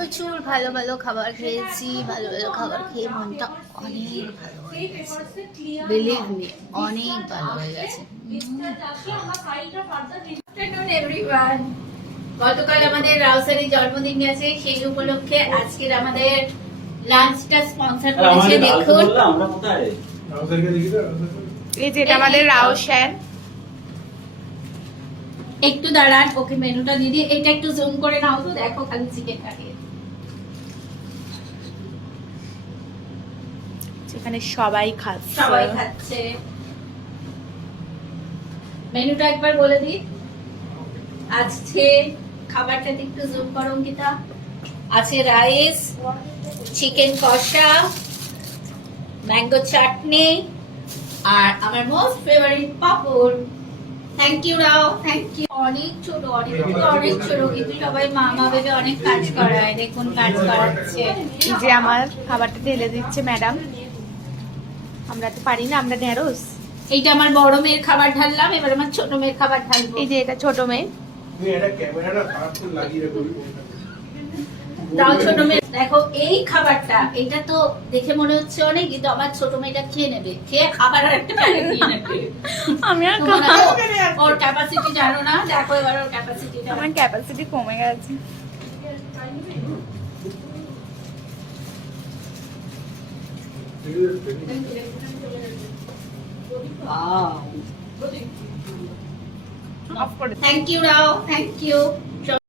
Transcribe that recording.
প্রচুর ভালো ভালো খাবার খেয়েছি, ভালো ভালো খাবার খেয়ে মনটা অনেক ভালো হয়ে গেছে, বিলিভ মি, অনেক ভালো হয়ে গেছে। গতকাল আমাদের রাউসারির জন্মদিন গেছে, সেই উপলক্ষে আজকের আমাদের লাঞ্চটা স্পন্সর করেছে। দেখুন এই যেটা আমাদের রাউসার। একটু দাঁড়ান, ওকে মেনুটা দিয়ে দিই। এটা একটু জুম করে নাও তো, দেখো খালি চিকেনটাকে। যেখানে সবাই খাচ্ছে, সবাই খাচ্ছে। মেনুটা একবার বলে দিই। আজকে খাবারটা একটু জুম করো অঙ্কিতা। আছে রাইস, চিকেন কষা, ম্যাঙ্গো চাটনি, আর আমার most favourite papad. Thank you Rao, thank you. অনেক ছোট, অনেক ছোট, কিন্তু সবাই মামা ভেবে অনেক কাজ করায়। দেখুন কাজ করাচ্ছে। এই যে আমার খাবারটা ঢেলে দিচ্ছে ম্যাডাম। আমরা তো পারি না, আমরা ঢেঁড়স। এইটা আমার বড় মেয়ের খাবার ঢাললাম, এবার আমার ছোট মেয়ের খাবার ঢালবো। এই যে এটা ছোট মেয়ে। দাও ছোট মেয়ে। দেখো এই খাবারটা, এটা তো দেখে মনে হচ্ছে অনেক, কিন্তু আমার ছোট মেয়েটা খেয়ে নেবে, খেয়ে খাবার আর একটা নিয়ে নেবে। আমি আর ওর ক্যাপাসিটি জানো না, দেখো এবার ওর ক্যাপাসিটি। আমার ক্যাপাসিটি কমে গেছে। Thank you Rao, thank you.